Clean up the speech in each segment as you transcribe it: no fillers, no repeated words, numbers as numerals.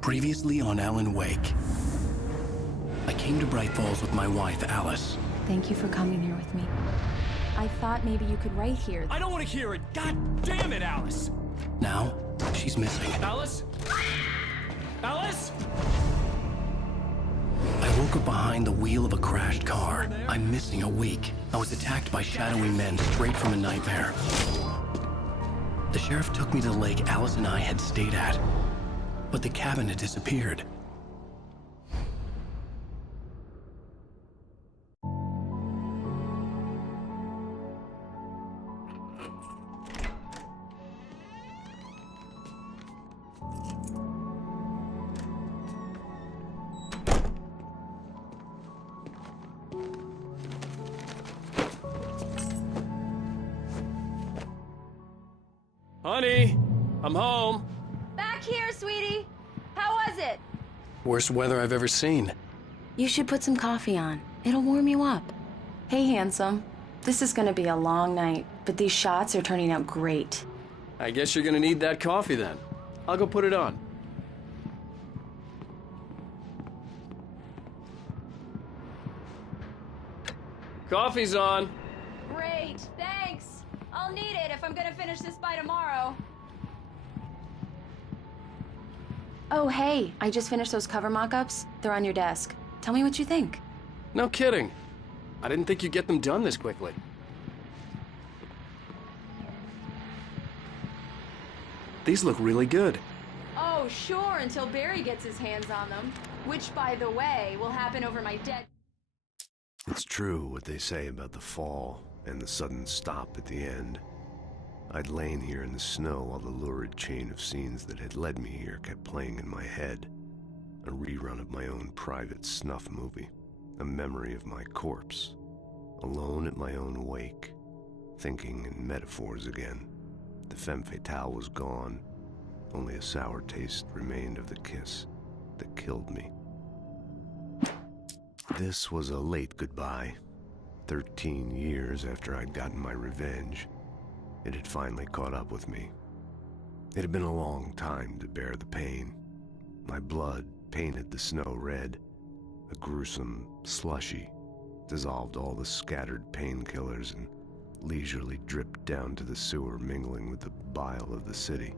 Previously on Alan Wake. I came to Bright Falls with my wife, Alice. Thank you for coming here with me. I thought maybe you could write here. I don't want to hear it! God damn it, Alice! Now, she's missing. Alice? Alice? I woke up behind the wheel of a crashed car. I'm missing a week. I was attacked by shadowy men straight from a nightmare. The sheriff took me to the lake Alice and I had stayed at, but the cabin had disappeared. Honey, I'm home. Back here, sweetie. How was it? Worst weather I've ever seen. You should put some coffee on. It'll warm you up. Hey, handsome. This is gonna be a long night, but these shots are turning out great. I guess you're gonna need that coffee then. I'll go put it on. Coffee's on. Great, thanks. I'll need it if I'm gonna finish this by tomorrow. Oh, hey, I just finished those cover mock-ups. They're on your desk. Tell me what you think. No kidding. I didn't think you'd get them done this quickly. These look really good. Oh, sure, until Barry gets his hands on them. Which, by the way, will happen over my dead... It's true what they say about the fall and the sudden stop at the end. I'd lain here in the snow while the lurid chain of scenes that had led me here kept playing in my head. A rerun of my own private snuff movie. A memory of my corpse. Alone at my own wake. Thinking in metaphors again. The femme fatale was gone. Only a sour taste remained of the kiss that killed me. This was a late goodbye. 13 years after I'd gotten my revenge, it had finally caught up with me. It had been a long time to bear the pain. My blood painted the snow red. A gruesome slushy dissolved all the scattered painkillers and leisurely dripped down to the sewer, mingling with the bile of the city,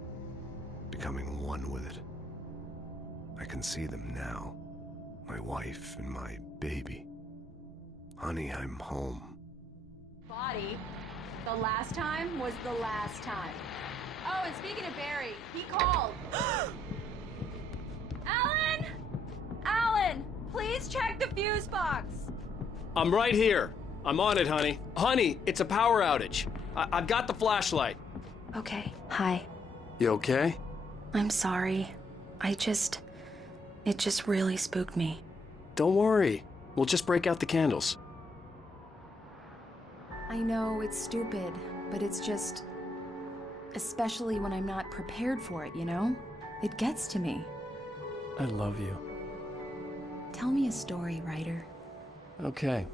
becoming one with it. I can see them now. My wife and my baby. Honey, I'm home. Body. The last time was the last time. Oh, and speaking of Barry, he called. Alan! Alan! Please check the fuse box! I'm right here. I'm on it, honey. Honey, it's a power outage. I've got the flashlight. Okay, hi. You okay? I'm sorry. It just really spooked me. Don't worry. We'll just break out the candles. I know it's stupid, but it's just... especially when I'm not prepared for it, you know? It gets to me. I love you. Tell me a story, writer. Okay.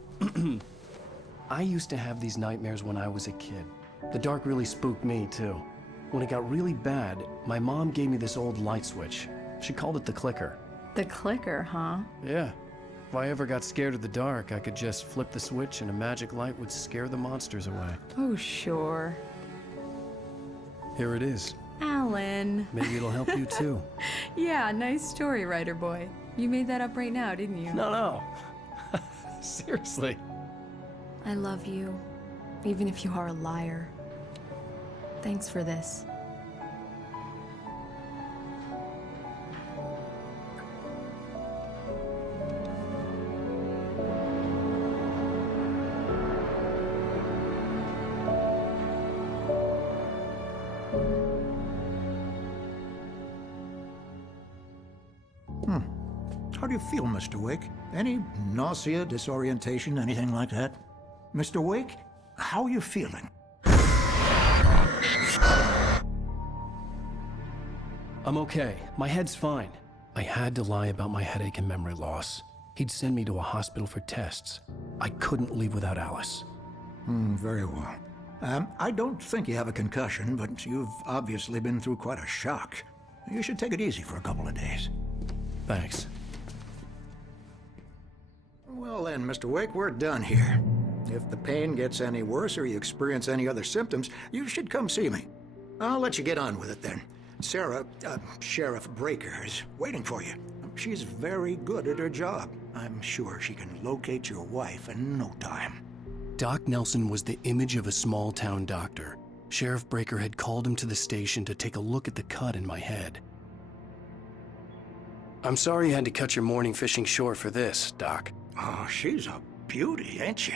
I used to have these nightmares when I was a kid. The dark really spooked me, too. When it got really bad, my mom gave me this old light switch. She called it the clicker. The clicker, huh? Yeah. If I ever got scared of the dark, I could just flip the switch and a magic light would scare the monsters away. Oh, sure. Here it is. Alan. Maybe it'll help you, too. Yeah, nice story, writer boy. You made that up right now, didn't you? No. Seriously. I love you, even if you are a liar. Thanks for this. How do you feel, Mr. Wake? Any nausea, disorientation, anything like that? Mr. Wake, how are you feeling? I'm okay. My head's fine. I had to lie about my headache and memory loss. He'd send me to a hospital for tests. I couldn't leave without Alice. Very well. I don't think you have a concussion, but you've obviously been through quite a shock. You should take it easy for a couple of days. Thanks. Well then, Mr. Wake, we're done here. If the pain gets any worse or you experience any other symptoms, you should come see me. I'll let you get on with it then. Sarah, Sheriff Breaker, is waiting for you. She's very good at her job. I'm sure she can locate your wife in no time. Doc Nelson was the image of a small-town doctor. Sheriff Breaker had called him to the station to take a look at the cut in my head. I'm sorry you had to cut your morning fishing short for this, Doc. Oh, she's a beauty, ain't she?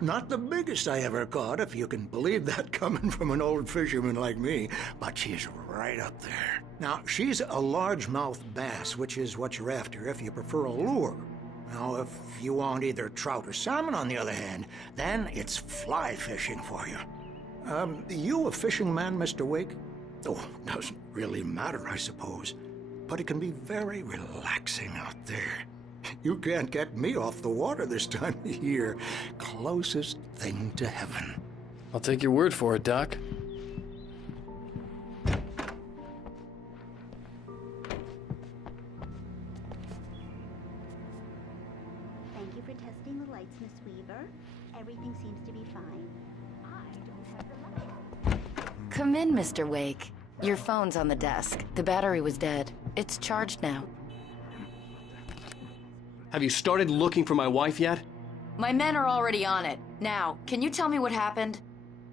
Not the biggest I ever caught, if you can believe that coming from an old fisherman like me, but she's right up there. Now, she's a largemouth bass, which is what you're after if you prefer a lure. Now, if you want either trout or salmon, on the other hand, then it's fly fishing for you. You a fishing man, Mr. Wake? Oh, doesn't really matter, I suppose. But it can be very relaxing out there. You can't get me off the water this time of year. Closest thing to heaven. I'll take your word for it, Doc. Thank you for testing the lights, Miss Weaver. Everything seems to be fine. I don't have the luxury. Come in, Mr. Wake. Your phone's on the desk. The battery was dead. It's charged now. Have you started looking for my wife yet? My men are already on it. Now, can you tell me what happened?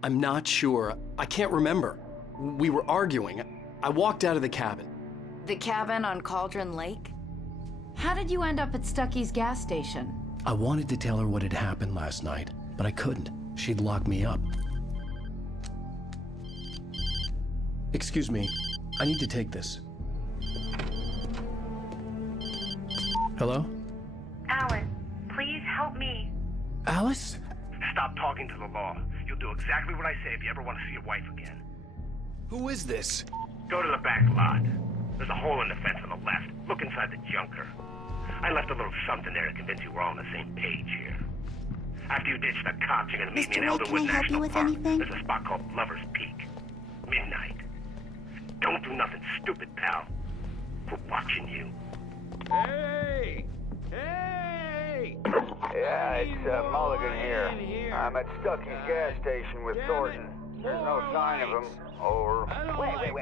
I'm not sure. I can't remember. We were arguing. I walked out of the cabin. The cabin on Cauldron Lake? How did you end up at Stuckey's gas station? I wanted to tell her what had happened last night, but I couldn't. She'd lock me up. Excuse me. I need to take this. Hello? Alan, please help me. Alice? Stop talking to the law. You'll do exactly what I say if you ever want to see your wife again. Who is this? Go to the back lot. There's a hole in the fence on the left. Look inside the junker. I left a little something there to convince you we're all on the same page here. After you ditch the cops, you're gonna meet me in Mr. Wake, Elderwood can I help you National with Park. anything? There's a spot called Lover's Peak. Midnight. Don't do nothing stupid, pal. We're watching you. Hey! Hey! Yeah, it's Mulligan here. I'm at Stuckey's gas station with Thornton. There's no sign of him. Over.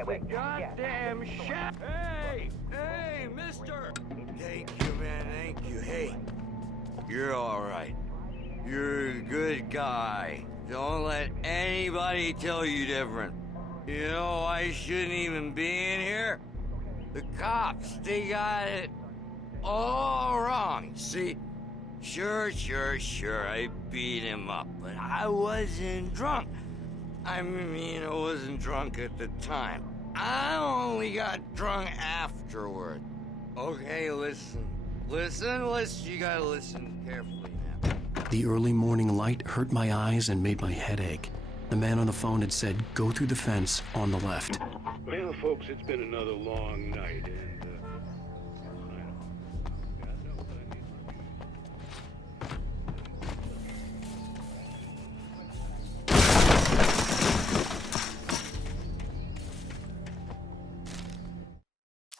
Wait. Goddamn shit! Hey! Hey, mister! Thank you, man. Thank you. Hey, you're all right. You're a good guy. Don't let anybody tell you different. You know, I shouldn't even be in here. The cops, they got it all wrong. See, sure, I beat him up, but I wasn't drunk. I mean, I wasn't drunk at the time. I only got drunk afterward. Okay, listen. You gotta listen carefully now. The early morning light hurt my eyes and made my head ache. The man on the phone had said, go through the fence on the left. Well, folks, it's been another long night, and, God knows I need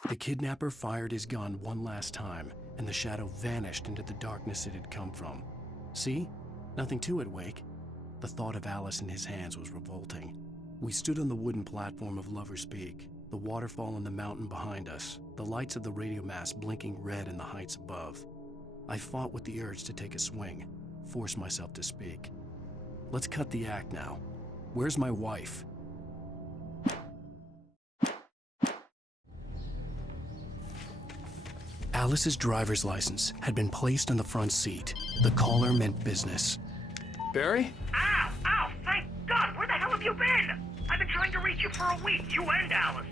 The kidnapper fired his gun one last time, and the shadow vanished into the darkness it had come from. See? Nothing to it, Wake. The thought of Alice in his hands was revolting. We stood on the wooden platform of Lover's Peak, the waterfall on the mountain behind us, the lights of the radio mast blinking red in the heights above. I fought with the urge to take a swing, force myself to speak. Let's cut the act now. Where's my wife? Alice's driver's license had been placed on the front seat. The caller meant business. Barry? Ow! Thank God! Where the hell have you been? I've been trying to reach you for a week, you and Alice.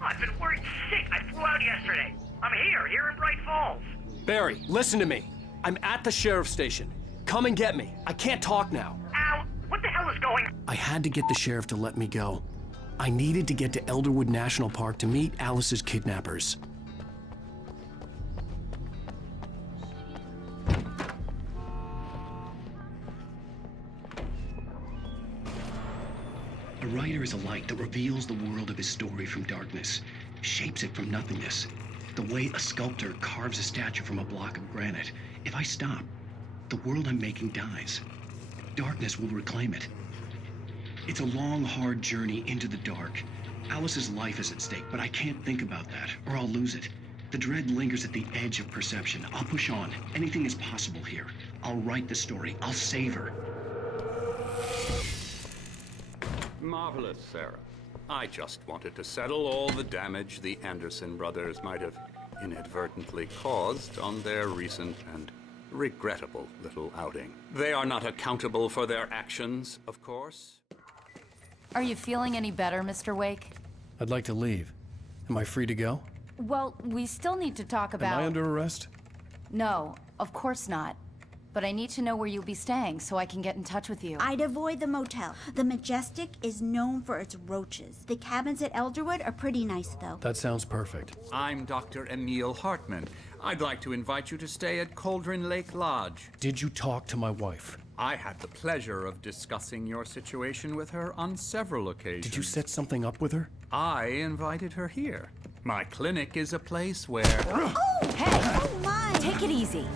Oh, I've been worried sick. I flew out yesterday. I'm here in Bright Falls. Barry, listen to me. I'm at the sheriff's station. Come and get me. I can't talk now. Al, what the hell is going on? I had to get the sheriff to let me go. I needed to get to Elderwood National Park to meet Alice's kidnappers. A writer is a light that reveals the world of his story from darkness. shapes it from nothingness. The way a sculptor carves a statue from a block of granite. If I stop, the world I'm making dies. Darkness will reclaim it. It's a long, hard journey into the dark. Alice's life is at stake, but I can't think about that, or I'll lose it. The dread lingers at the edge of perception. I'll push on. Anything is possible here. I'll write the story. I'll save her. Marvelous, Sarah. I just wanted to settle all the damage the Anderson brothers might have inadvertently caused on their recent and regrettable little outing. They are not accountable for their actions, of course. Are you feeling any better, Mr. Wake? I'd like to leave. Am I free to go? Well, we still need to talk about... Am I under arrest? No, of course not. But I need to know where you'll be staying so I can get in touch with you. I'd avoid the motel. The Majestic is known for its roaches. The cabins at Elderwood are pretty nice, though. That sounds perfect. I'm Dr. Emil Hartman. I'd like to invite you to stay at Cauldron Lake Lodge. Did you talk to my wife? I had the pleasure of discussing your situation with her on several occasions. Did you set something up with her? I invited her here. My clinic is a place where... Oh! Hey! Oh, my! Take it easy.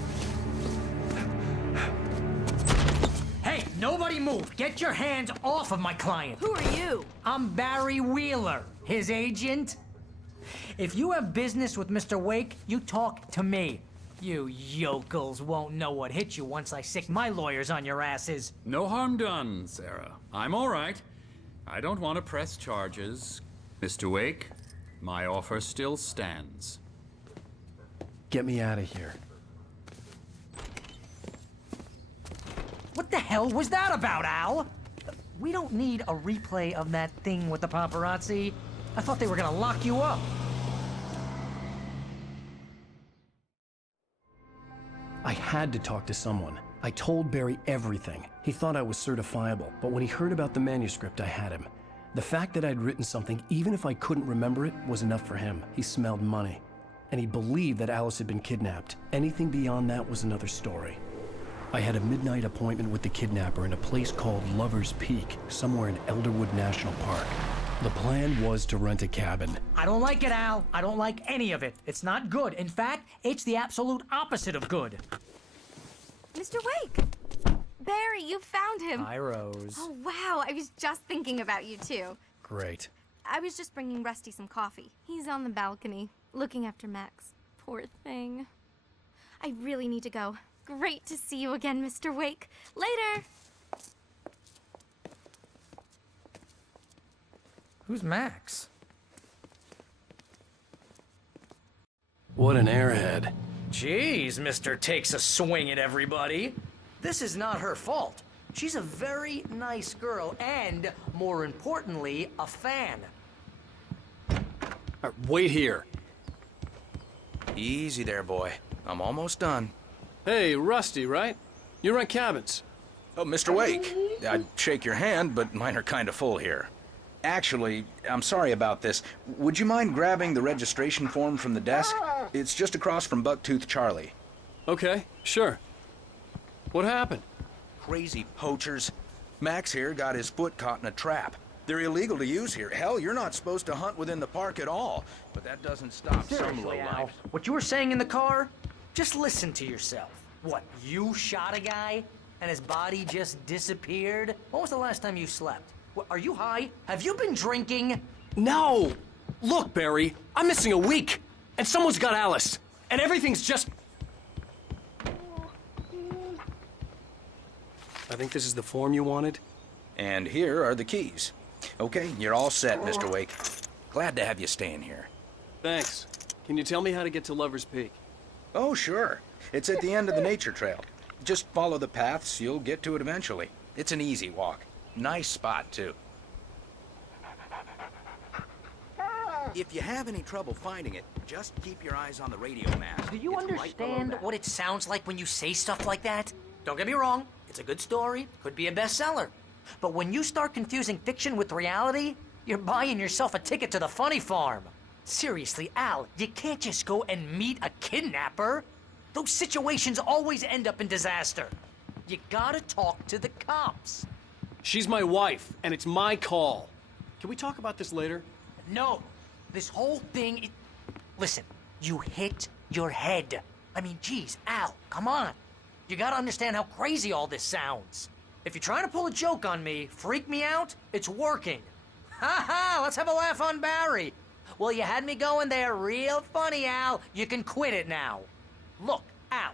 Hey, nobody move! Get your hands off of my client! Who are you? I'm Barry Wheeler, his agent. If you have business with Mr. Wake, you talk to me. You yokels won't know what hit you once I sick my lawyers on your asses. No harm done, Sarah. I'm all right. I don't want to press charges. Mr. Wake, my offer still stands. Get me out of here. What the hell was that about, Al? We don't need a replay of that thing with the paparazzi. I thought they were gonna lock you up. I had to talk to someone. I told Barry everything. He thought I was certifiable, but when he heard about the manuscript, I had him. The fact that I'd written something, even if I couldn't remember it, was enough for him. He smelled money. And he believed that Alice had been kidnapped. Anything beyond that was another story. I had a midnight appointment with the kidnapper in a place called Lover's Peak, somewhere in Elderwood National Park. The plan was to rent a cabin. I don't like it, Al. I don't like any of it. It's not good. In fact, it's the absolute opposite of good. Mr. Wake! Barry, you found him! Hi, Rose. Oh, wow. I was just thinking about you, too. Great. I was just bringing Rusty some coffee. He's on the balcony, looking after Max. Poor thing. I really need to go. Great to see you again, Mr. Wake. Later! Who's Max? What an airhead. Jeez, Mr. Takes a swing at everybody. This is not her fault. She's a very nice girl and, more importantly, a fan. Wait here. Easy there, boy. I'm almost done. Hey, Rusty, right? You rent cabins. Oh, Mr. Wake. I'd shake your hand, but mine are kind of full here. Actually, I'm sorry about this. Would you mind grabbing the registration form from the desk? It's just across from Bucktooth Charlie. Okay, sure. What happened? Crazy poachers. Max here got his foot caught in a trap. They're illegal to use here. Hell, you're not supposed to hunt within the park at all. But that doesn't stop some Seriously, Al, lowlifes. what you were saying in the car? Just listen to yourself. What, you shot a guy and his body just disappeared? When was the last time you slept? What, are you high? Have you been drinking? No! Look, Barry, I'm missing a week, and someone's got Alice, and everything's just... I think this is the form you wanted. And here are the keys. Okay, you're all set, Mr. Wake. Glad to have you staying here. Thanks. Can you tell me how to get to Lover's Peak? Oh, sure. It's at the end of the nature trail. Just follow the paths, you'll get to it eventually. It's an easy walk. Nice spot, too. If you have any trouble finding it, just keep your eyes on the radio map. Do you It's right understand below that. what it sounds like when you say stuff like that? Don't get me wrong, it's a good story, could be a bestseller. But when you start confusing fiction with reality, you're buying yourself a ticket to the funny farm. Seriously, Al, you can't just go and meet a kidnapper. Those situations always end up in disaster. You gotta talk to the cops. She's my wife, and it's my call. Can we talk about this later? No. This whole thing, listen, you hit your head. I mean, geez, Al, come on. You gotta understand how crazy all this sounds. If you're trying to pull a joke on me, freak me out, it's working. Ha ha, let's have a laugh on Barry. Well, you had me going there real funny, Al. You can quit it now. Look, Al,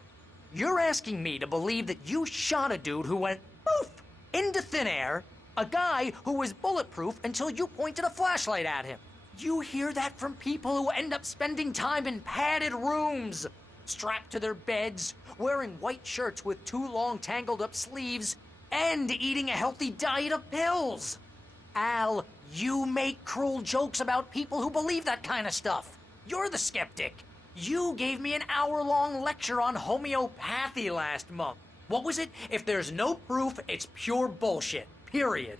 you're asking me to believe that you shot a dude who went poof into thin air, a guy who was bulletproof until you pointed a flashlight at him. You hear that from people who end up spending time in padded rooms, strapped to their beds, wearing white shirts with too long tangled up sleeves, and eating a healthy diet of pills. Al, you make cruel jokes about people who believe that kind of stuff. You're the skeptic. You gave me an hour-long lecture on homeopathy last month. What was it? If there's no proof, it's pure bullshit. Period.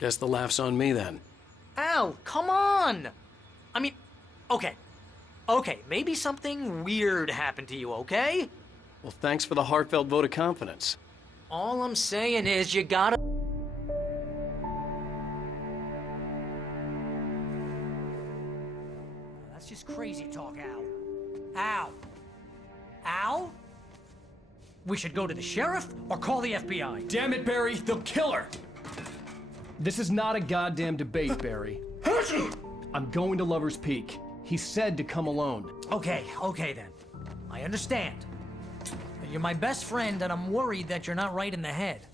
Guess the laugh's on me then. Al, come on! I mean, okay. Okay, maybe something weird happened to you, okay? Well, thanks for the heartfelt vote of confidence. All I'm saying is you gotta... That's just crazy talk, Al. Al. Al? We should go to the sheriff or call the FBI. Damn it, Barry, they'll kill her! This is not a goddamn debate, Barry. I'm going to Lover's Peak. He said to come alone. Okay then. I understand. You're my best friend, and I'm worried that you're not right in the head.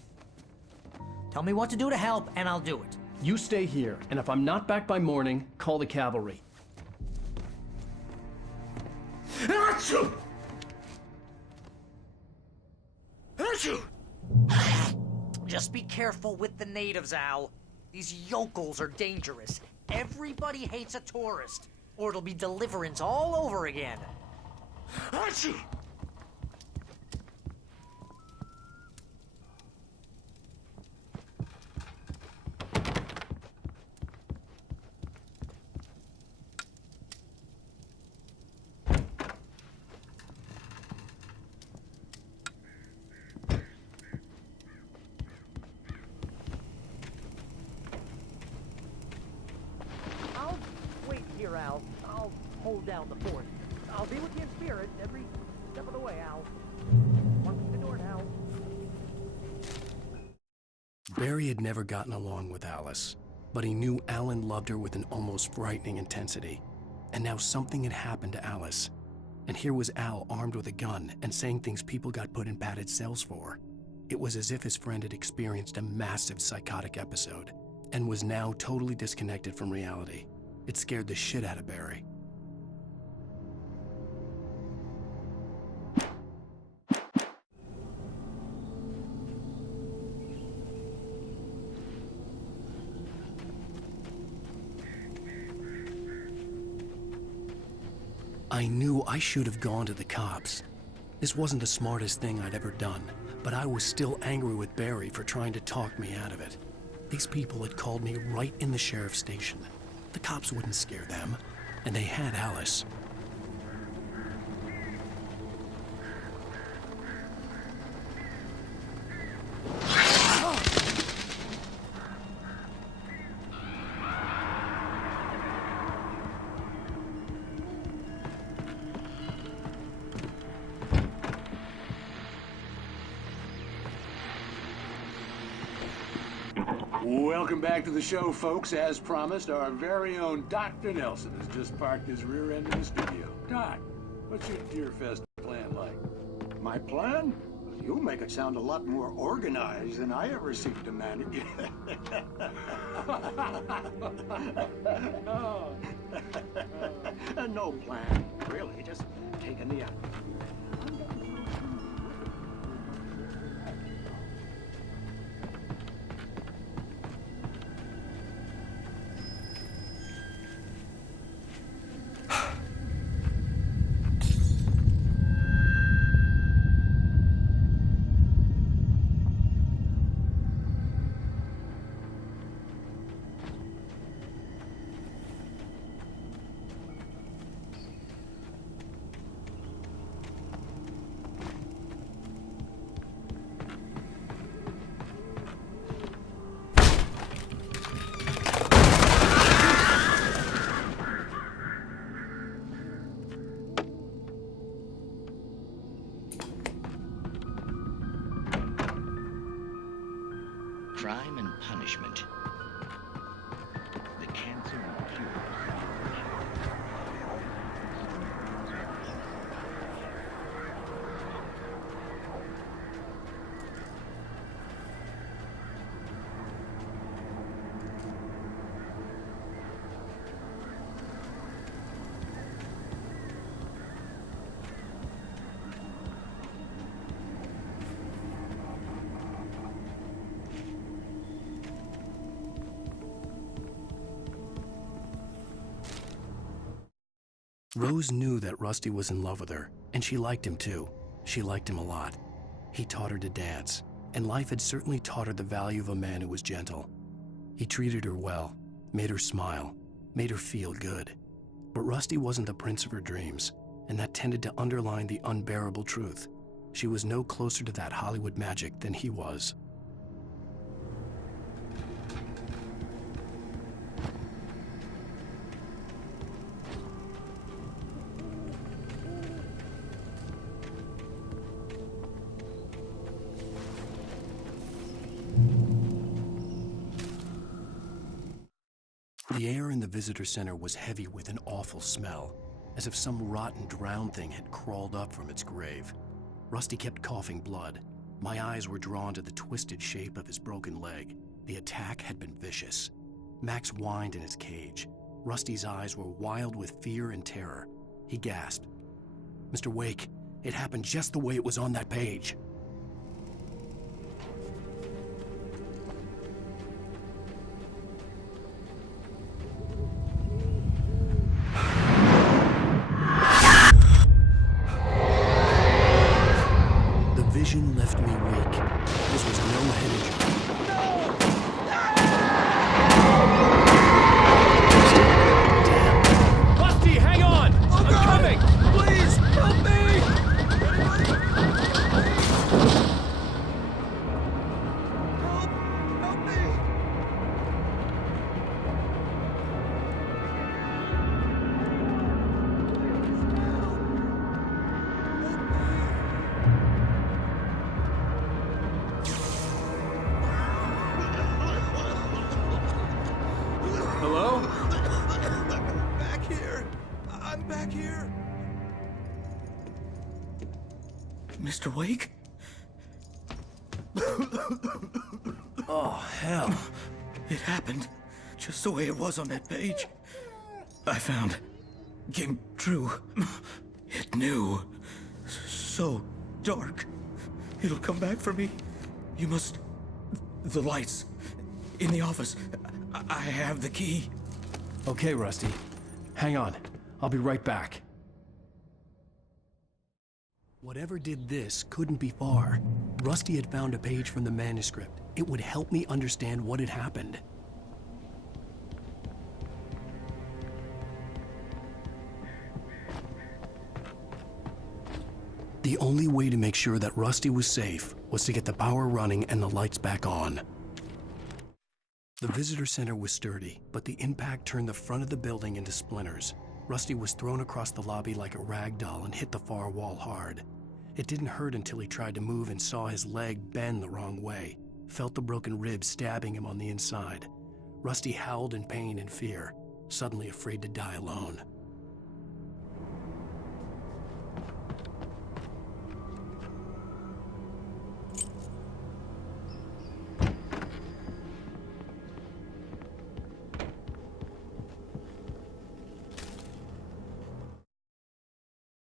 Tell me what to do to help, and I'll do it. You stay here, and if I'm not back by morning, call the cavalry. Achoo! Just be careful with the natives, Al. These yokels are dangerous. Everybody hates a tourist, or it'll be Deliverance all over again. Achoo! I'll wait here, Al. I'll hold down the fort. I'll be with you in spirit every step of the way, Al. Walk through the door now. Barry had never gotten along with Alice, but he knew Alan loved her with an almost frightening intensity. And now something had happened to Alice. And here was Al armed with a gun and saying things people got put in padded cells for. It was as if his friend had experienced a massive psychotic episode and was now totally disconnected from reality. It scared the shit out of Barry. I knew I should have gone to the cops. This wasn't the smartest thing I'd ever done, but I was still angry with Barry for trying to talk me out of it. These people had called me right in the sheriff's station. The cops wouldn't scare them, and they had Alice. Welcome back to the show, folks. As promised, our very own Dr. Nelson has just parked his rear end in the studio. Doc, what's your Deer Fest plan like? My plan? You make it sound a lot more organized than I ever seek to manage. Oh. No plan, really. Just taking the out. Crime and Punishment. The Cancer and Cure. Rose knew that Rusty was in love with her, and she liked him too. She liked him a lot. He taught her to dance, and life had certainly taught her the value of a man who was gentle. He treated her well, made her smile, made her feel good. But Rusty wasn't the prince of her dreams, and that tended to underline the unbearable truth. She was no closer to that Hollywood magic than he was. The air in the visitor center was heavy with an awful smell, as if some rotten drowned thing had crawled up from its grave. Rusty kept coughing blood. My eyes were drawn to the twisted shape of his broken leg. The attack had been vicious. Max whined in his cage. Rusty's eyes were wild with fear and terror. He gasped. "Mr. Wake, it happened just the way it was on that page." Vision left me weak. This was no head injury. Damn. Rusty, hang on! I'm coming! Please, help me! Help me! Hello? Back here! I'm back here! Mr. Wake? Oh, hell. It happened just the way it was on that page. I found. Came true. It knew. So dark. It'll come back for me. You must... The lights. In the office. I have the key. Okay, Rusty. Hang on. I'll be right back. Whatever did this couldn't be far. Rusty had found a page from the manuscript. It would help me understand what had happened. The only way to make sure that Rusty was safe was to get the power running and the lights back on. The visitor center was sturdy, but the impact turned the front of the building into splinters. Rusty was thrown across the lobby like a rag doll and hit the far wall hard. It didn't hurt until he tried to move and saw his leg bend the wrong way, felt the broken ribs stabbing him on the inside. Rusty howled in pain and fear, suddenly afraid to die alone.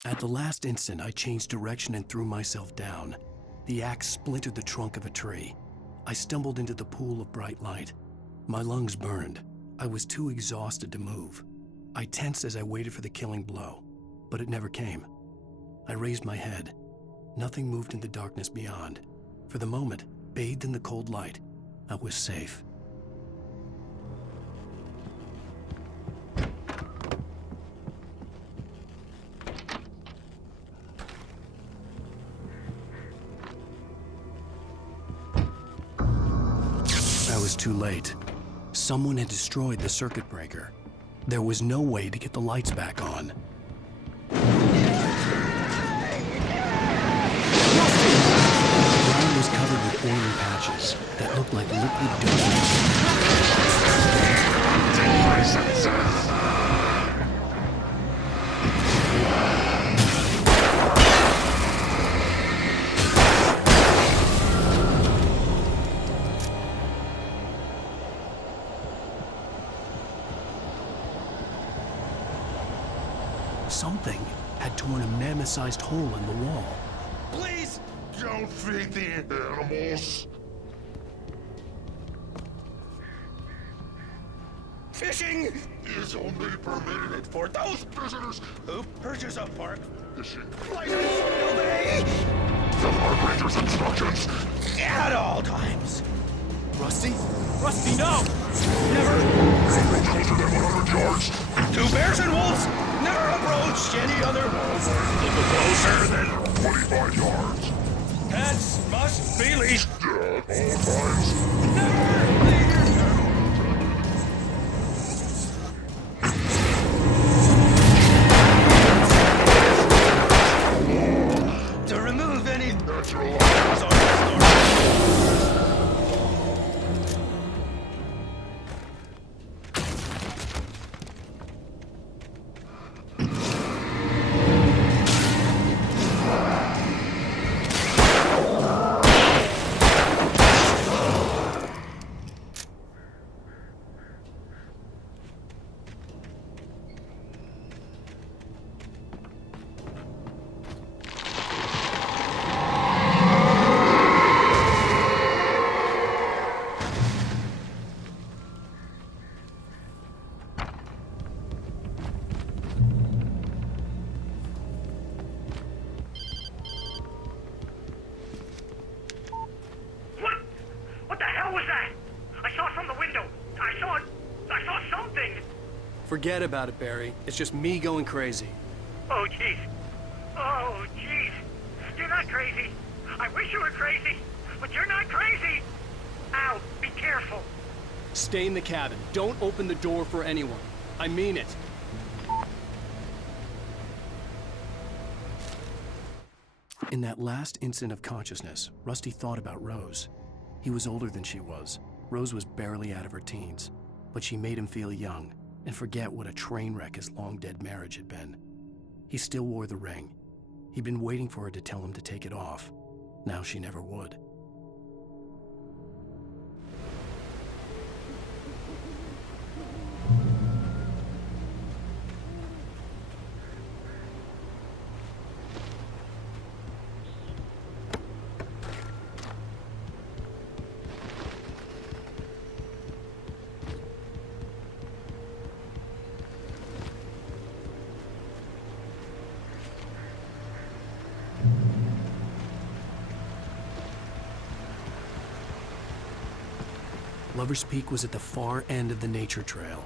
At the last instant, I changed direction and threw myself down. The axe splintered the trunk of a tree. I stumbled into the pool of bright light. My lungs burned. I was too exhausted to move. I tensed as I waited for the killing blow, but it never came. I raised my head. Nothing moved in the darkness beyond. For the moment, bathed in the cold light, I was safe. I was too late. Someone had destroyed the circuit breaker. There was no way to get the lights back on. The ground was covered with oily patches that looked like liquid dough. had torn a mammoth-sized hole in the wall. Please! Don't feed the animals! Fishing is only permitted for those visitors who purchase a park fishing license from the Bay The park ranger's instructions at all times. Rusty? Rusty, no! Never go closer than 100 yards. To bears and wolves, never approach any other wolves. Closer than 25 yards. Pets must be leashed At all times. Never leave your kennel. To remove any natural lies on the store. What the hell was that? I saw it from the window. I saw something. Forget about it, Barry. It's just me going crazy. Oh, jeez. Oh, jeez. You're not crazy. I wish you were crazy, but you're not crazy. Ow, be careful. Stay in the cabin. Don't open the door for anyone. I mean it. In that last instant of consciousness, Rusty thought about Rose. He was older than she was. Rose was barely out of her teens, but she made him feel young and forget what a train wreck his long-dead marriage had been. He still wore the ring. He'd been waiting for her to tell him to take it off. Now she never would. Lover's Peak was at the far end of the nature trail.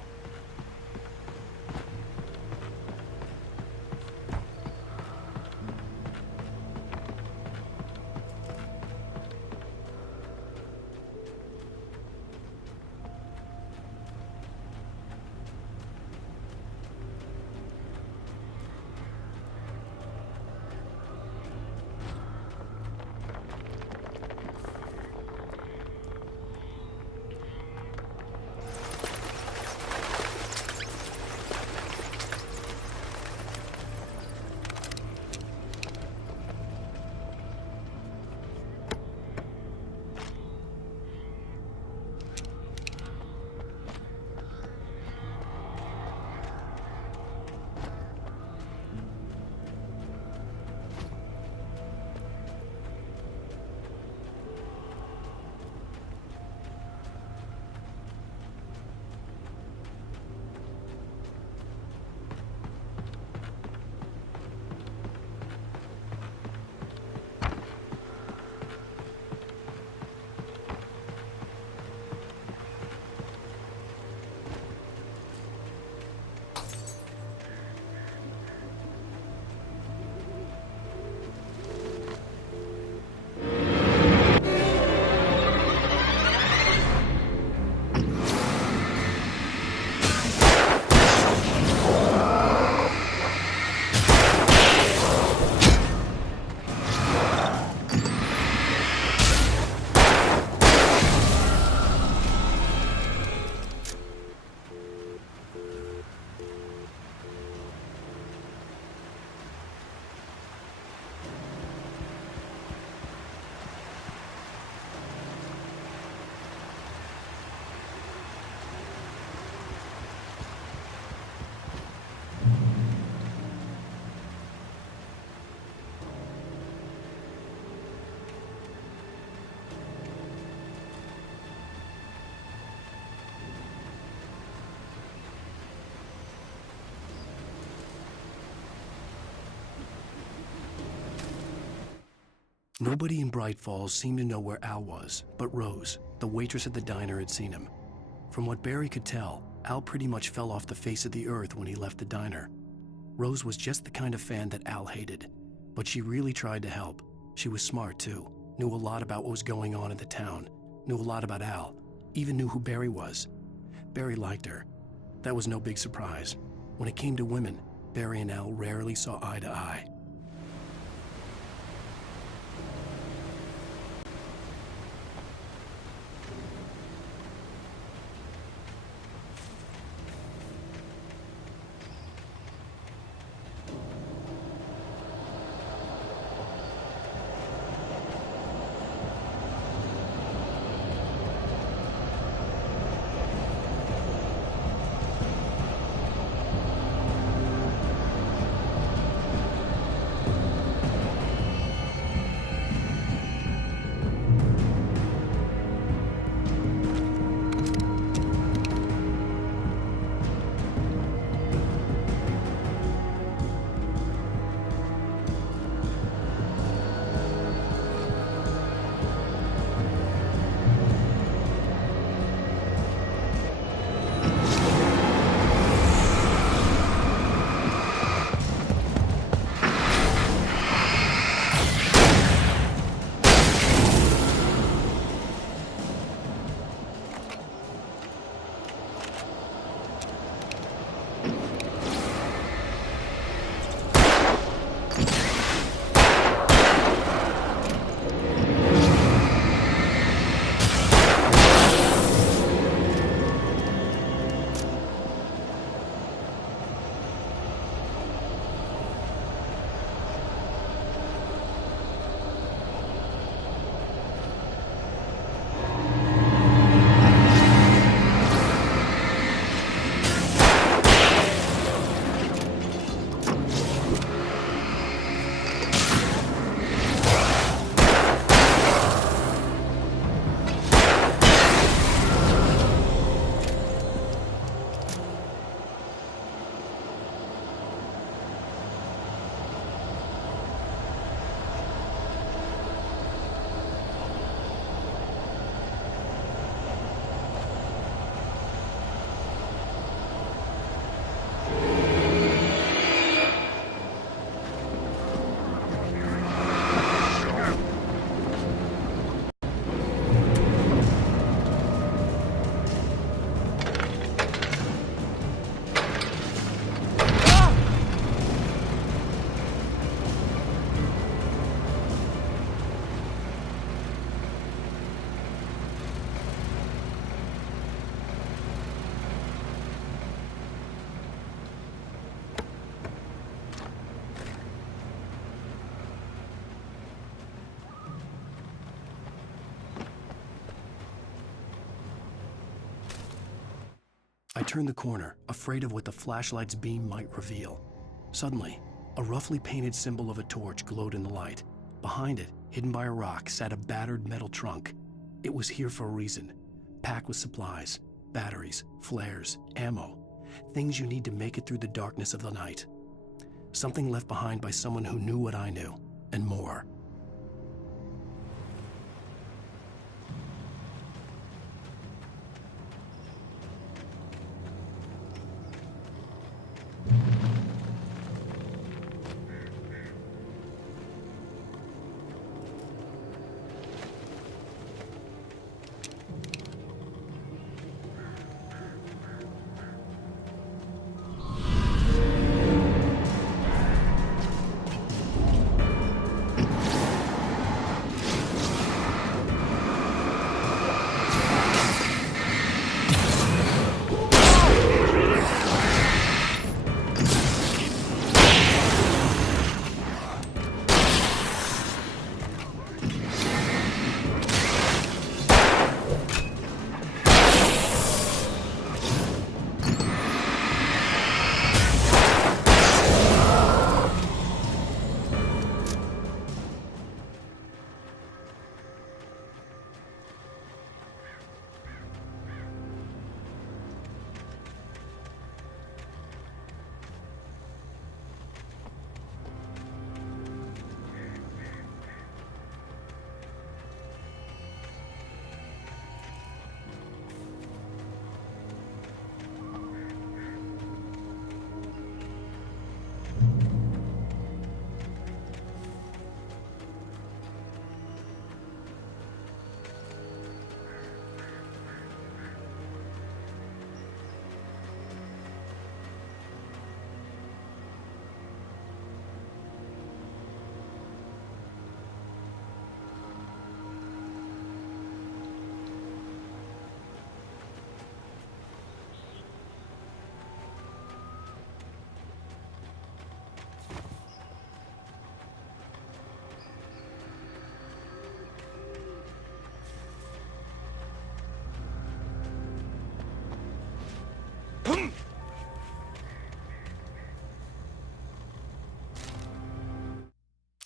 Nobody in Bright Falls seemed to know where Al was, but Rose, the waitress at the diner, had seen him. From what Barry could tell, Al pretty much fell off the face of the earth when he left the diner. Rose was just the kind of fan that Al hated, but she really tried to help. She was smart too, knew a lot about what was going on in the town, knew a lot about Al, even knew who Barry was. Barry liked her. That was no big surprise. When it came to women, Barry and Al rarely saw eye to eye. I turned the corner, afraid of what the flashlight's beam might reveal. Suddenly, a roughly painted symbol of a torch glowed in the light. Behind it, hidden by a rock, sat a battered metal trunk. It was here for a reason, packed with supplies, batteries, flares, ammo, things you need to make it through the darkness of the night. Something left behind by someone who knew what I knew, and more.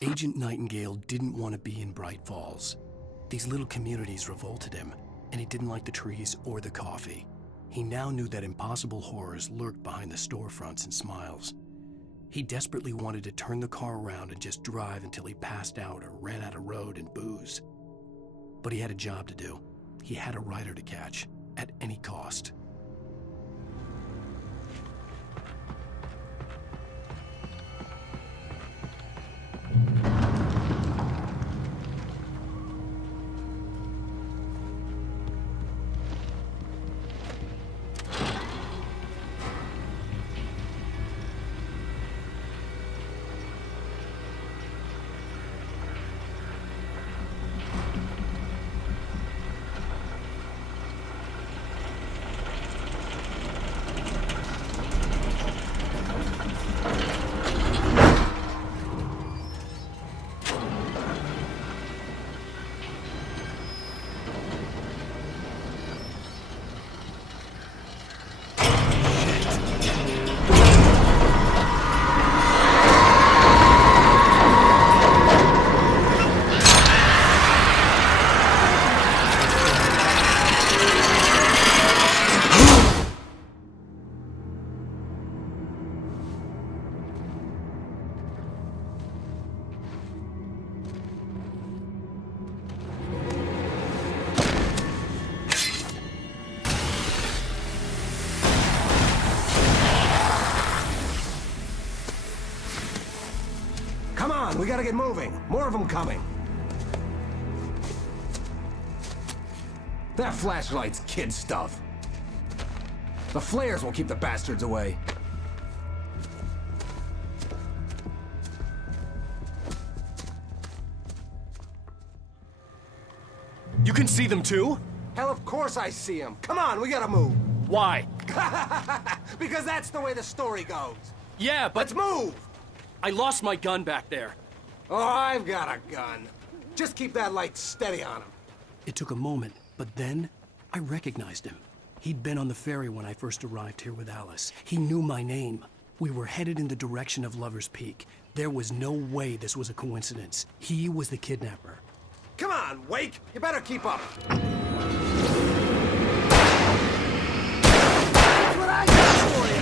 Agent Nightingale didn't want to be in Bright Falls. These little communities revolted him, and he didn't like the trees or the coffee. He now knew that impossible horrors lurked behind the storefronts and smiles. He desperately wanted to turn the car around and just drive until he passed out or ran out of road and booze. But he had a job to do. He had a rider to catch, at any cost. We gotta get moving. More of them coming. That flashlight's kid stuff. The flares will keep the bastards away. You can see them too? Hell, of course I see them. Come on, we gotta move. Why? Because that's the way the story goes. Yeah, but... Let's move! I lost my gun back there. Oh, I've got a gun. Just keep that light steady on him. It took a moment, but then I recognized him. He'd been on the ferry when I first arrived here with Alice. He knew my name. We were headed in the direction of Lover's Peak. There was no way this was a coincidence. He was the kidnapper. Come on, Wake! You better keep up. That's what I got for you!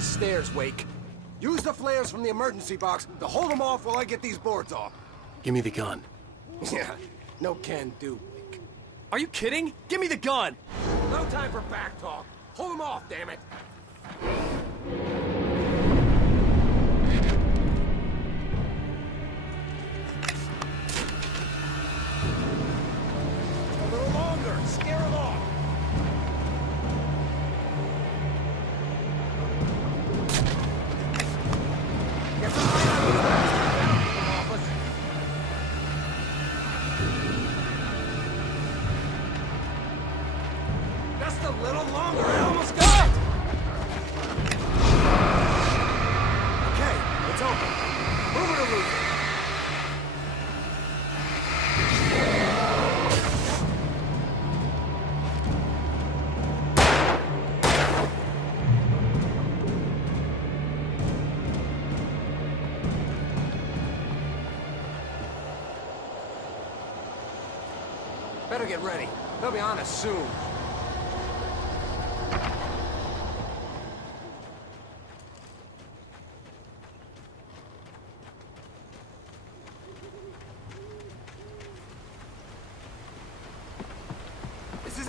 Stairs, Wake. Use the flares from the emergency box to hold them off while I get these boards off. Give me the gun. Yeah, no can do, Wake. Are you kidding? Give me the gun! No time for back talk. Hold them off, damn it. A little longer. Scare them off. Just a little longer. I almost got it. Okay, it's open. Move it or lose it. Better get ready. They'll be on us soon.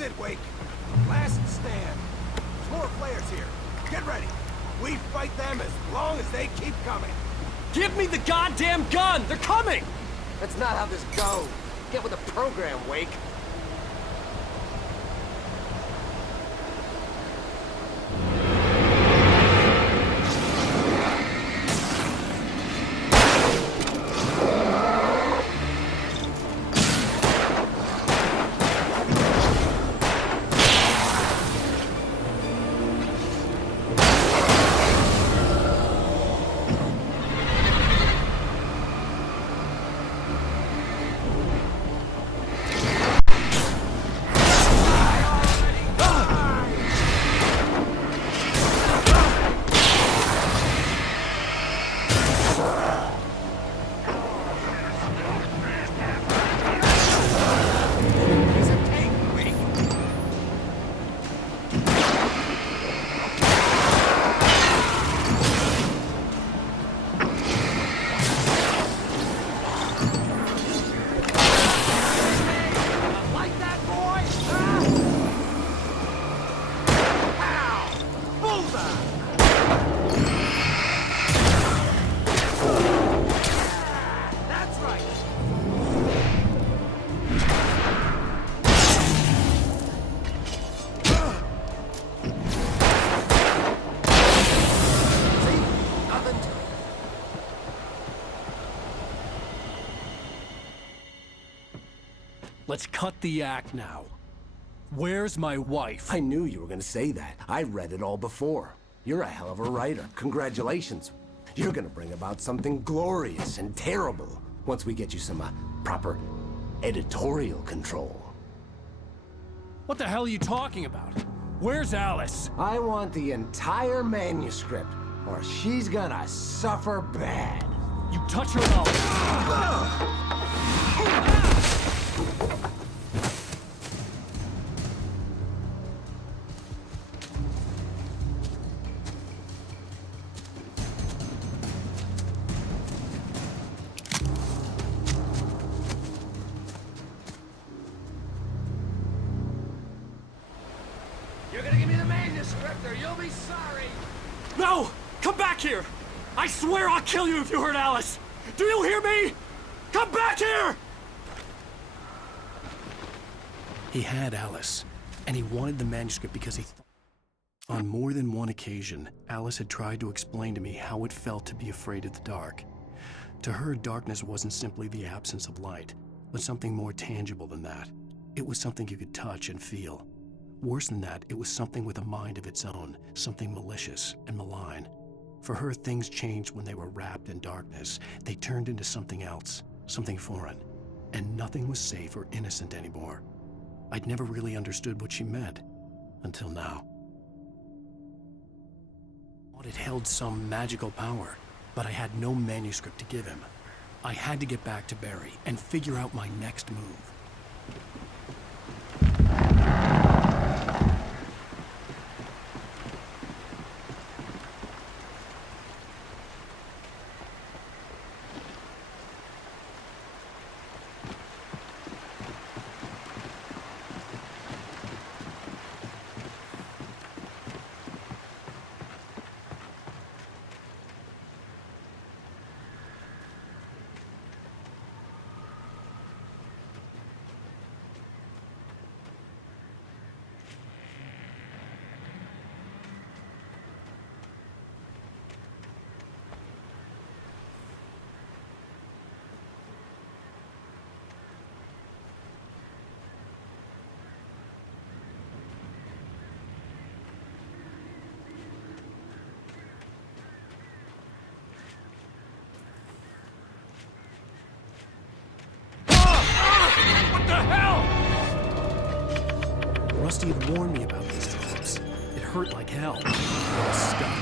it, Wake. Last stand. There's more flares here. Get ready. We fight them as long as they keep coming. Give me the goddamn gun! They're coming! That's not how this goes. Get with the program, Wake. Let's cut the act now. Where's my wife? I knew you were gonna say that. I read it all before. You're a hell of a writer. Congratulations. You're gonna bring about something glorious and terrible once we get you some proper editorial control. What the hell are you talking about? Where's Alice? I want the entire manuscript, or she's gonna suffer bad. You touch her and I'll... You're gonna give me the manuscript or you'll be sorry! No! Come back here! I swear I'll kill you if you hurt Alice! Do you hear me? Come back here! He had Alice, and he wanted the manuscript because he thought... On more than one occasion, Alice had tried to explain to me how it felt to be afraid of the dark. To her, darkness wasn't simply the absence of light, but something more tangible than that. It was something you could touch and feel. Worse than that, it was something with a mind of its own, something malicious and malign. For her, things changed when they were wrapped in darkness. They turned into something else, something foreign, and nothing was safe or innocent anymore. I'd never really understood what she meant, until now. I thought it held some magical power, but I had no manuscript to give him. I had to get back to Barry and figure out my next move. Rusty had warned me about these traps. It hurt like hell. I was stuck.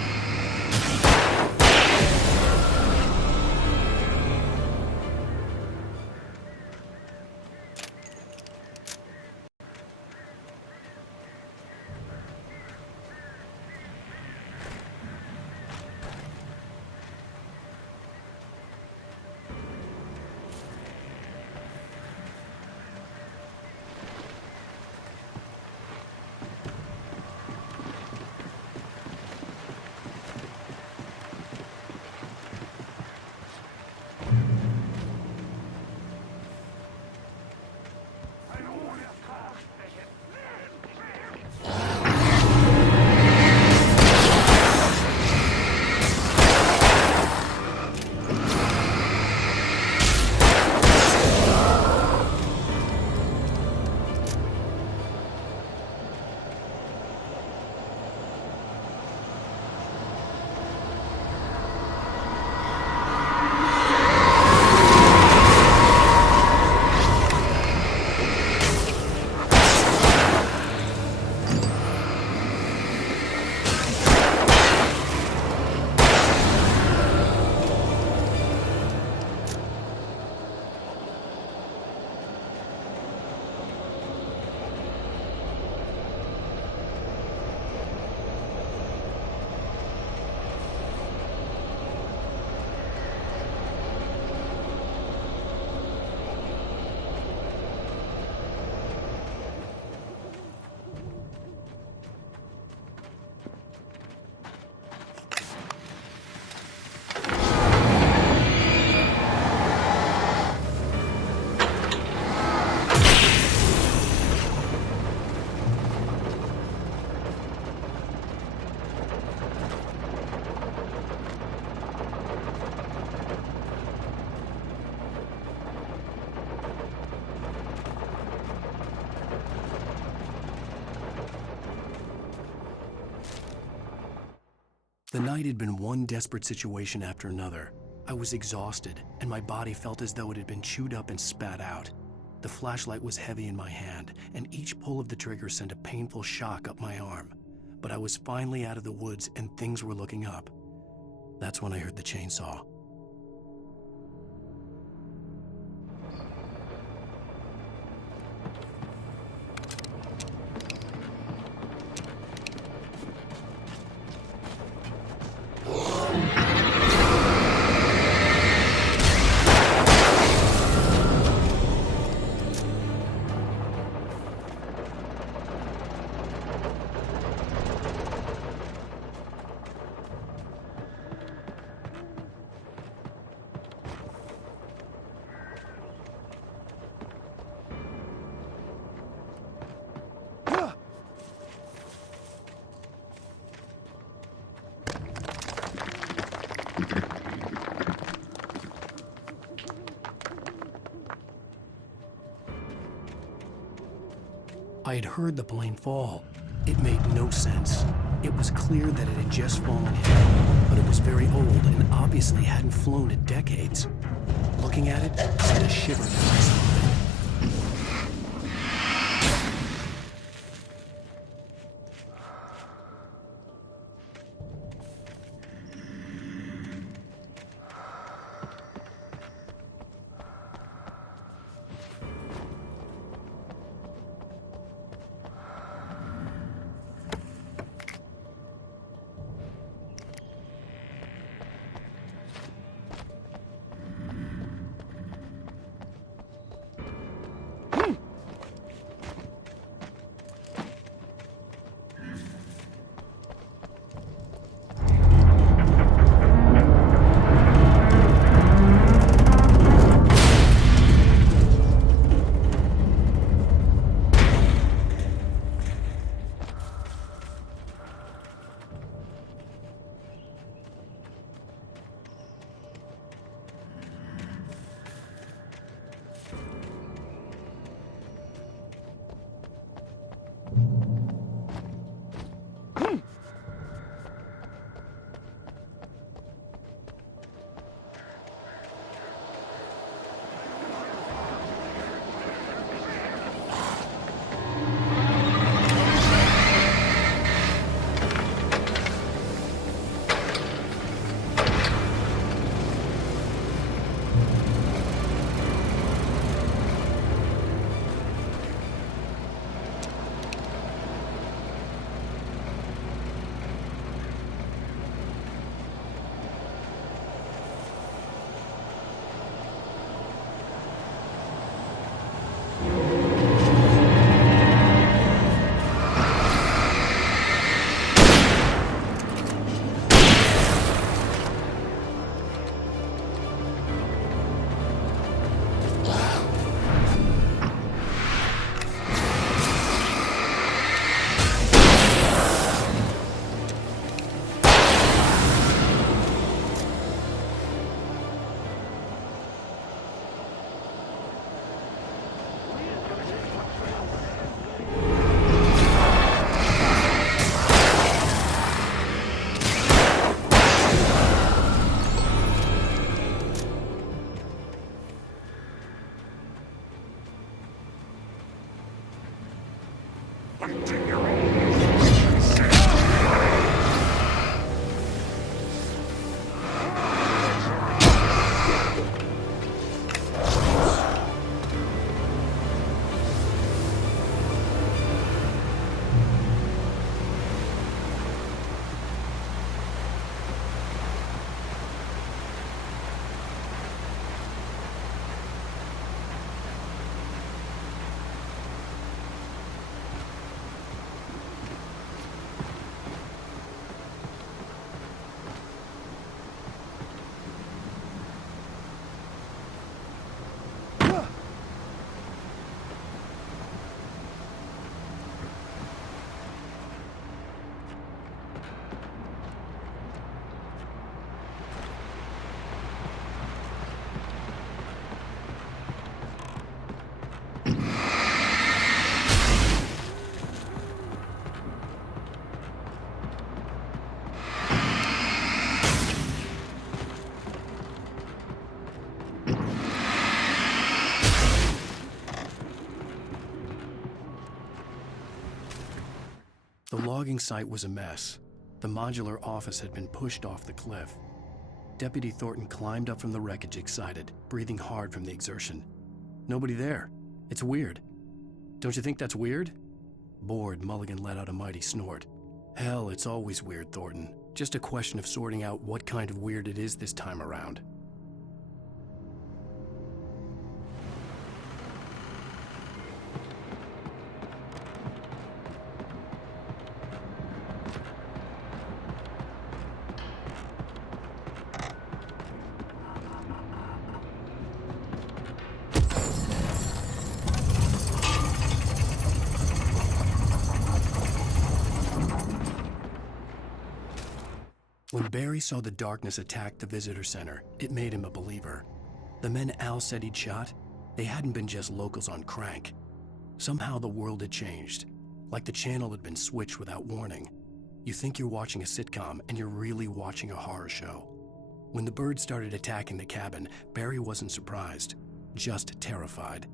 The night had been one desperate situation after another. I was exhausted, and my body felt as though it had been chewed up and spat out. The flashlight was heavy in my hand, and each pull of the trigger sent a painful shock up my arm. But I was finally out of the woods, and things were looking up. That's when I heard the chainsaw. I had heard the plane fall. It made no sense. It was clear that it had just fallen in, but it was very old and obviously hadn't flown in decades. Looking at it sent a shiver down my spine. The logging site was a mess. The modular office had been pushed off the cliff. Deputy Thornton climbed up from the wreckage excited, breathing hard from the exertion. Nobody there. It's weird. Don't you think that's weird? Bored, Mulligan let out a mighty snort. Hell, it's always weird, Thornton. Just a question of sorting out what kind of weird it is this time around. When Barry saw the darkness attack the visitor center, it made him a believer. The men Al said he'd shot, they hadn't been just locals on crank. Somehow the world had changed, like the channel had been switched without warning. You think you're watching a sitcom, and you're really watching a horror show. When the birds started attacking the cabin, Barry wasn't surprised, just terrified.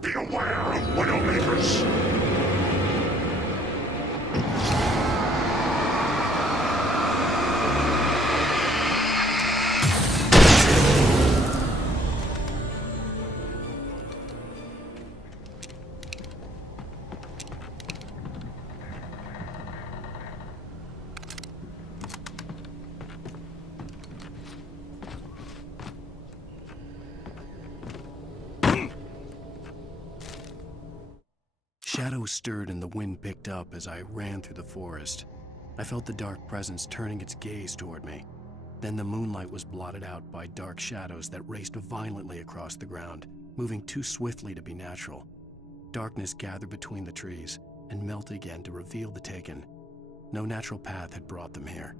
Beware of Widowmakers! Shadows stirred and the wind picked up as I ran through the forest. I felt the dark presence turning its gaze toward me. Then the moonlight was blotted out by dark shadows that raced violently across the ground, moving too swiftly to be natural. Darkness gathered between the trees and melted again to reveal the Taken. No natural path had brought them here.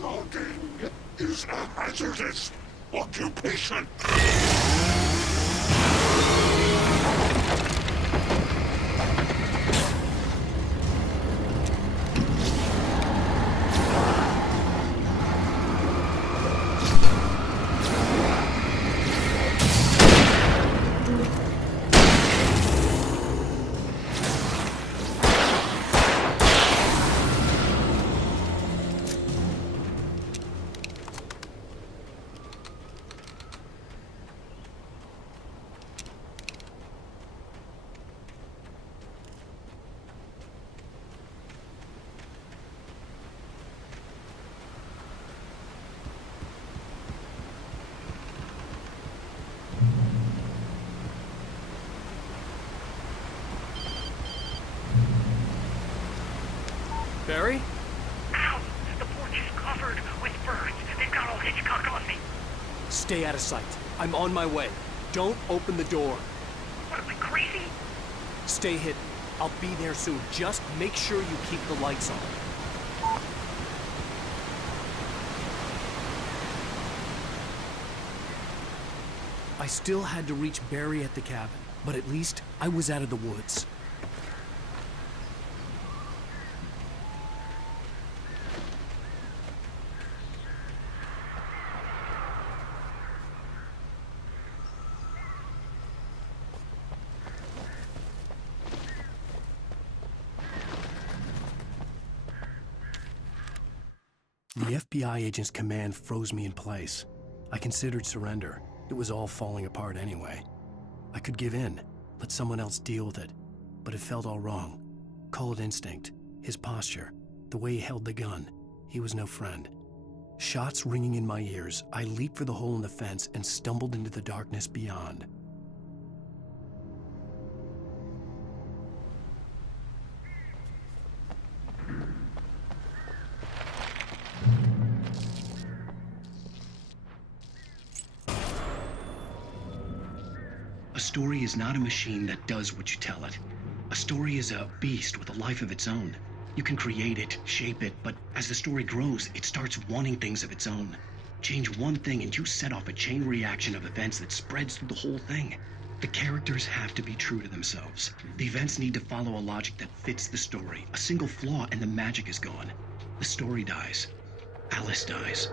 Logging is a hazardous occupation. Barry? Ow! The porch is covered with birds. They've got old Hitchcock on me. Stay out of sight. I'm on my way. Don't open the door. What, am I crazy? Stay hidden. I'll be there soon. Just make sure you keep the lights on. I still had to reach Barry at the cabin, but at least I was out of the woods. The FBI agent's command froze me in place. I considered surrender. It was all falling apart anyway. I could give in, let someone else deal with it, but it felt all wrong. Call it instinct, his posture, the way he held the gun. He was no friend. Shots ringing in my ears, I leaped for the hole in the fence and stumbled into the darkness beyond. A story is not a machine that does what you tell it. A story is a beast with a life of its own. You can create it, shape it, but as the story grows, it starts wanting things of its own. Change one thing and you set off a chain reaction of events that spreads through the whole thing. The characters have to be true to themselves. The events need to follow a logic that fits the story. A single flaw and the magic is gone. The story dies. Alice dies.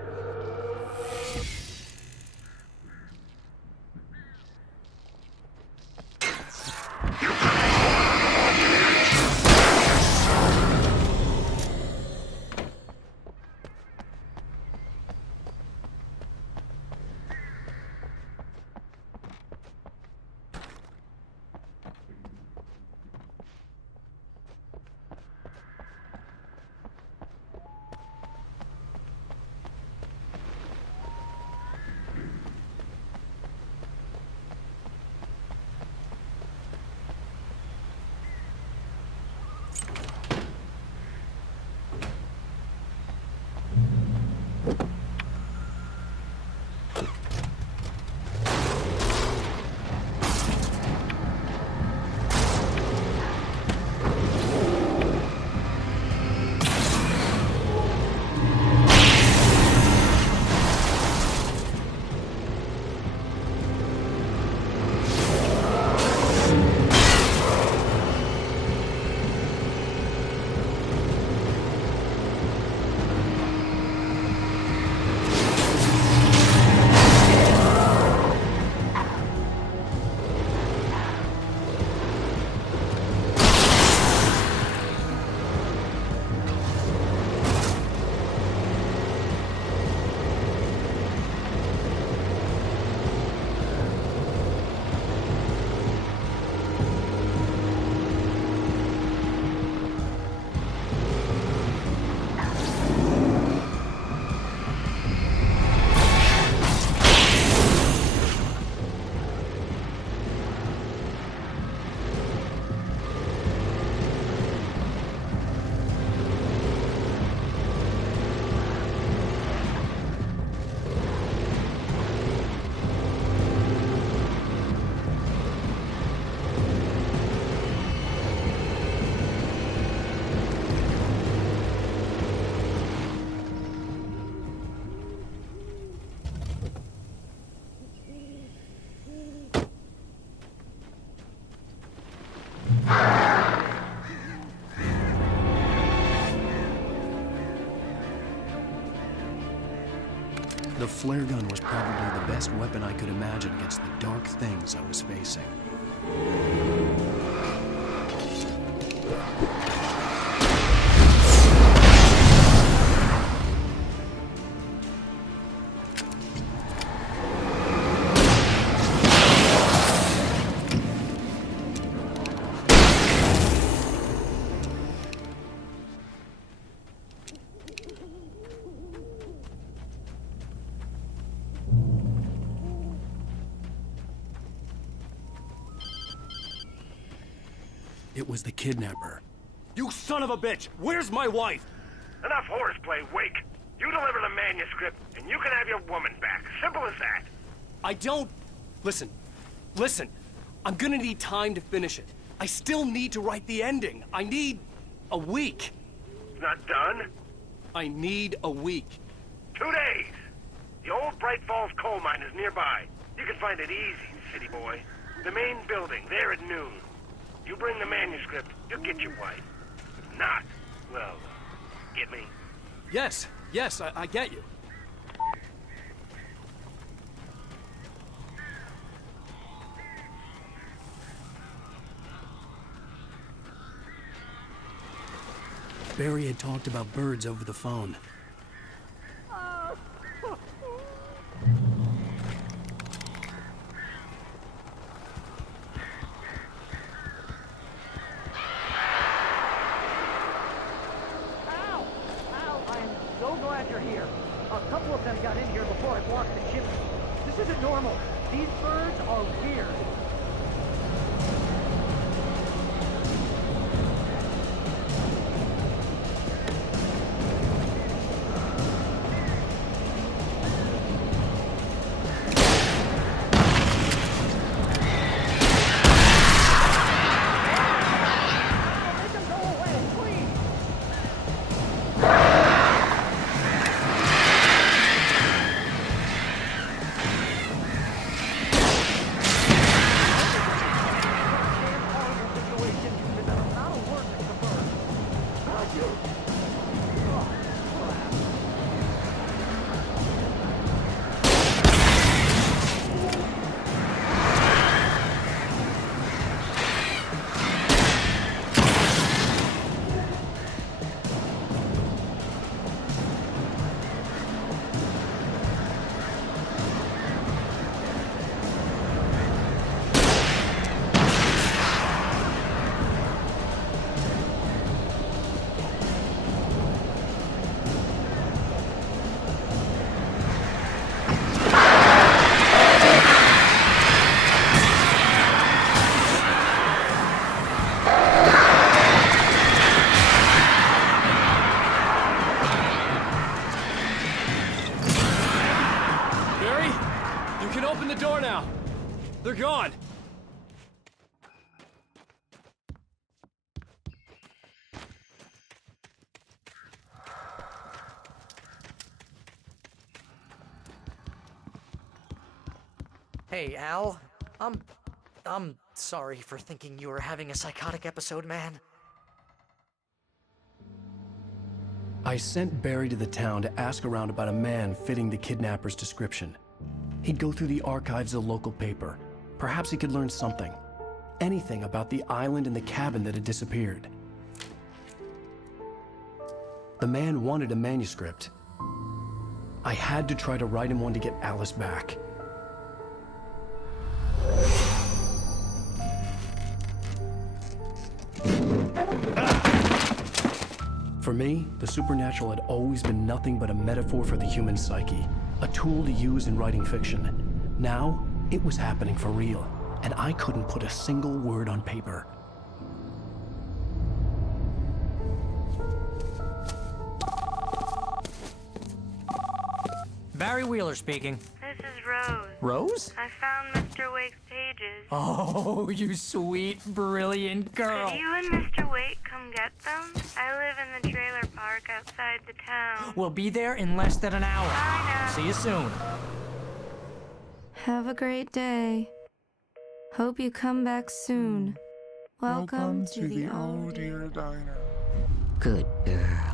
The flare gun was probably the best weapon I could imagine against the dark things I was facing. It was the kidnapper. You son of a bitch! Where's my wife? Enough horseplay, Wake. You deliver the manuscript, and you can have your woman back. Simple as that. I don't... Listen. I'm gonna need time to finish it. I still need to write the ending. I need... a week. It's not done? I need a week. 2 days. The old Bright Falls coal mine is nearby. You can find it easy, city boy. The main building, there at noon. You bring the manuscript, you'll get your wife. If not, well, get me? Yes, I get you. Barry had talked about birds over the phone. So glad you're here. A couple of them got in here before I blocked the chimney. This isn't normal. These birds are weird. They're gone! Hey, Al. I'm sorry for thinking you were having a psychotic episode, man. I sent Barry to the town to ask around about a man fitting the kidnapper's description. He'd go through the archives of the local paper. Perhaps he could learn something. Anything about the island and the cabin that had disappeared. The man wanted a manuscript. I had to try to write him one to get Alice back. For me, the supernatural had always been nothing but a metaphor for the human psyche, a tool to use in writing fiction. Now, it was happening for real, and I couldn't put a single word on paper. Barry Wheeler speaking. This is Rose. Rose? I found Mr. Wake's pages. Oh, you sweet, brilliant girl. Could you and Mr. Wake come get them? I live in the trailer park outside the town. We'll be there in less than an hour. Bye now. See you soon. Have a great day. Hope you come back soon. Welcome to the Old Deer Diner. Good girl.